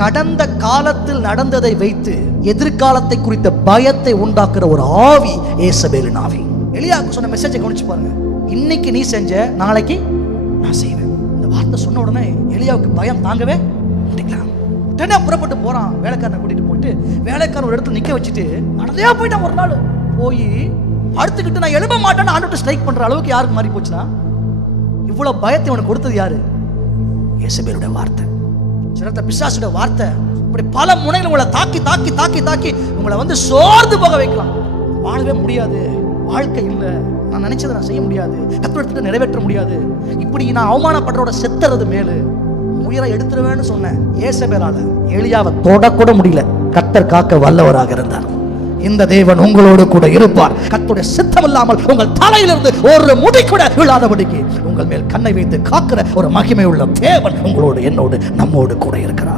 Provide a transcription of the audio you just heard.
கடந்த காலத்தில் நடந்ததை வைத்து எதிர்காலத்தை குறித்த பயத்தை உண்டாக்குற ஒரு ஆவி ஏசபேலின் ஆவி. எலியாவுக்கு சொன்ன மெசேஜை கவனிச்சு பாருங்க. இன்னைக்கு நீ செஞ்ச, நாளைக்கு நான் செய்வேன். இந்த வார்த்தை சொன்ன உடனே எலியாவுக்கு பயம் தாங்கவே முடியல. உடனே புறப்பட்டு போறான். வேலைக்காரனை கூட்டிட்டு போட்டு வேலைக்காரன் ஒரு இடத்துல நிக்க வச்சுட்டு நடந்தே போயிட்டான். ஒரு நாள் போய் அடுத்துக்கிட்டு நான் எழுப்ப மாட்டேன்னு ஆண்டு ஸ்ட்ரைக் பண்ற அளவுக்கு யாருக்கு மாறி போச்சுன்னா, இவ்வளவு பயத்தை உனக்கு கொடுத்தது யாரு? ஏசபேலுடைய வார்த்தை, சிறந்த பிசாசுடைய வார்த்தை. இப்படி பல முனைகள் உங்களை தாக்கி தாக்கி தாக்கி தாக்கி உங்களை வந்து சோர்ந்து போக வைக்கலாம். வாழவே முடியாது, வாழ்க்கை இல்லை, நான் நினைச்சதை நான் செய்ய முடியாது, கத்தோட நிறைவேற்ற முடியாது, இப்படி நான் அவமானப்படுறோட செத்துறது மேலு உயிரை எடுத்துருவேன்னு சொன்னேன். ஏசபேலால எலியாவை தொடக்கூட முடியல. கர்த்தர் காக்க வல்லவராக இருந்தார். இந்த தேவன் உங்களோடு கூட இருப்பார். கர்த்தருடைய சித்தம் இல்லாமல் உங்கள் தலையிலிருந்து ஒரு முடி கூட விழாதபடிக்கு உங்கள் மேல் கண்ணை வைத்து காக்கிற ஒரு மகிமை உள்ள தேவன் உங்களோடு, என்னோடு, நம்மோடு கூட இருக்கிறார்.